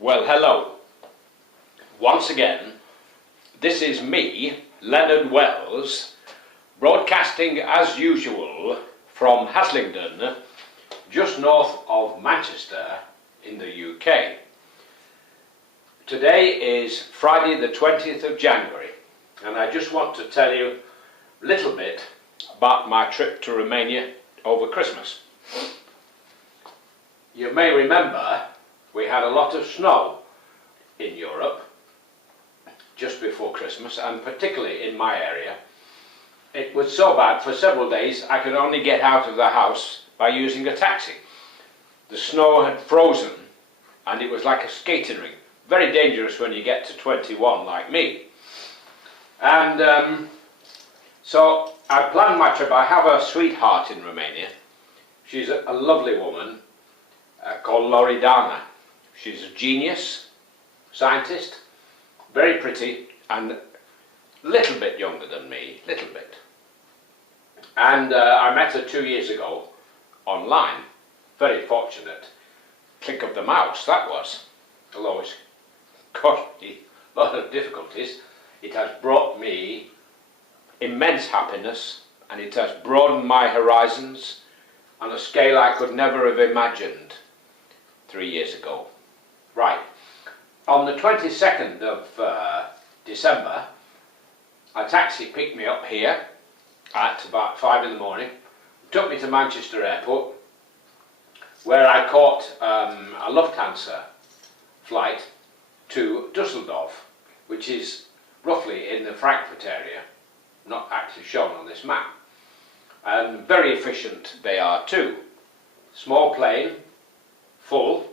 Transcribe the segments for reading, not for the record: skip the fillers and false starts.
Well, hello. Once again, this is me, Leonard Wells, broadcasting as usual from Haslingden, just north of Manchester in the UK. Today is Friday the 20th of January, and I just want to tell you a little bit about my trip to Romania over Christmas. You may remember we had a lot of snow in Europe just before Christmas, and particularly in my area. It was so bad for several days I could only get out of the house by using a taxi. The snow had frozen and it was like a skating rink. Very dangerous when you get to 21 like me. And so I planned my trip. I have a sweetheart in Romania. She's a lovely woman called Loredana. She's a genius, scientist, very pretty, and a little bit younger than me, little bit. And I met her 2 years ago online. Very fortunate. Click of the mouse, that was. Although it's cost me a lot of difficulties, it has brought me immense happiness, and it has broadened my horizons on a scale I could never have imagined 3 years ago. Right, on the 22nd of December, a taxi picked me up here at about 5 in the morning, took me to Manchester Airport, where I caught a Lufthansa flight to Düsseldorf, which is roughly in the Frankfurt area, not actually shown on this map. And very efficient they are too. Small plane, full,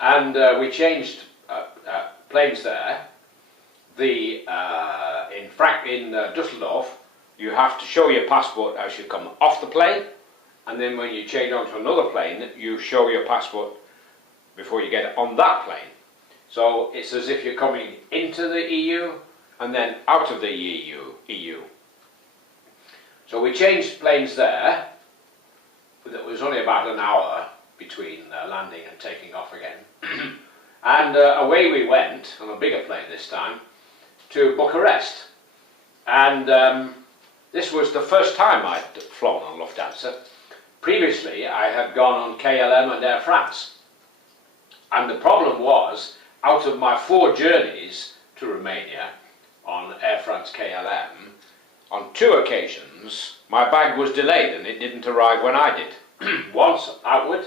and we changed planes there. In Düsseldorf, you have to show your passport as you come off the plane, and then when you change onto another plane, you show your passport before you get on that plane. So it's as if you're coming into the EU and then out of the EU. So we changed planes there. It was only about an hour between landing and taking off again. And away we went, on a bigger plane this time, to Bucharest. And this was the first time I'd flown on Lufthansa. Previously I had gone on KLM and Air France. And the problem was, out of my 4 journeys to Romania on Air France KLM, on 2 occasions my bag was delayed and it didn't arrive when I did. Once outward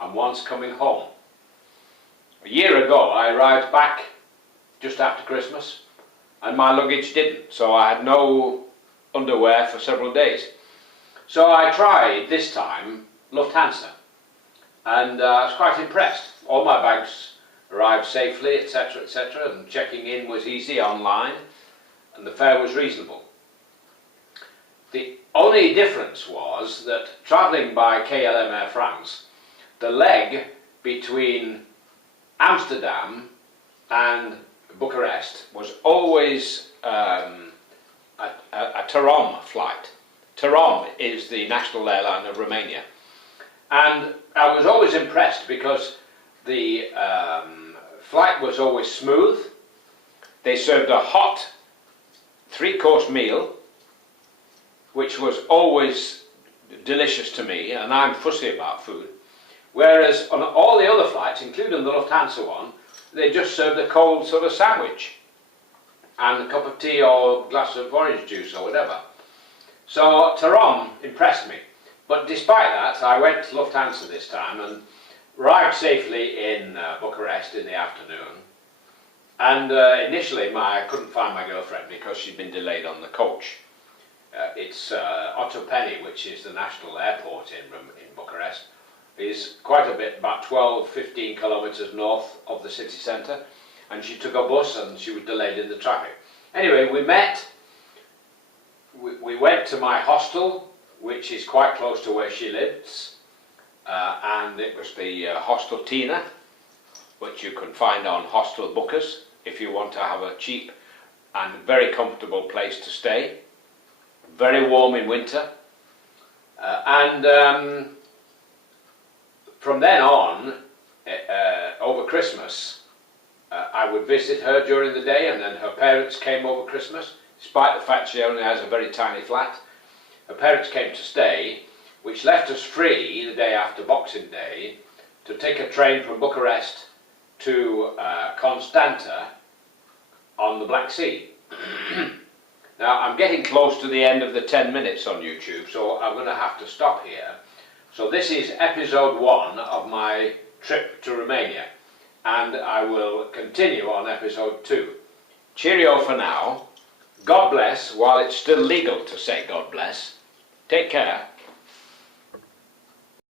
and once coming home. A year ago I arrived back just after Christmas and my luggage didn't, so I had no underwear for several days. So I tried this time Lufthansa, and I was quite impressed. All my bags arrived safely, etc., etc., and checking in was easy online and the fare was reasonable. The only difference was that travelling by KLM Air France, the leg between Amsterdam and Bucharest was always a Tarom flight. Tarom is the national airline of Romania. And I was always impressed because the flight was always smooth. They served a hot 3-course meal, which was always delicious to me, and I'm fussy about food. Whereas on all the other flights, including the Lufthansa one, they just served a cold sort of sandwich and a cup of tea or a glass of orange juice or whatever. So Tarom impressed me. But despite that, I went to Lufthansa this time and arrived safely in Bucharest in the afternoon. And initially I couldn't find my girlfriend because she'd been delayed on the coach. It's Otopeni, which is the national airport in Bucharest, is quite a bit, about 12-15 kilometres north of the city centre, and she took a bus and she was delayed in the traffic. Anyway, we met, we went to my hostel, which is quite close to where she lives, and it was the Hostel Tina, which you can find on Hostel Bookers if you want to have a cheap and very comfortable place to stay. Very warm in winter, and from then on, over Christmas, I would visit her during the day, and then her parents came over Christmas, despite the fact she only has a very tiny flat. Her parents came to stay, which left us free the day after Boxing Day to take a train from Bucharest to Constanta on the Black Sea. Now, I'm getting close to the end of the 10 minutes on YouTube, so I'm going to have to stop here. So this is episode 1 of my trip to Romania, and I will continue on episode 2. Cheerio for now. God bless, while it's still legal to say God bless. Take care.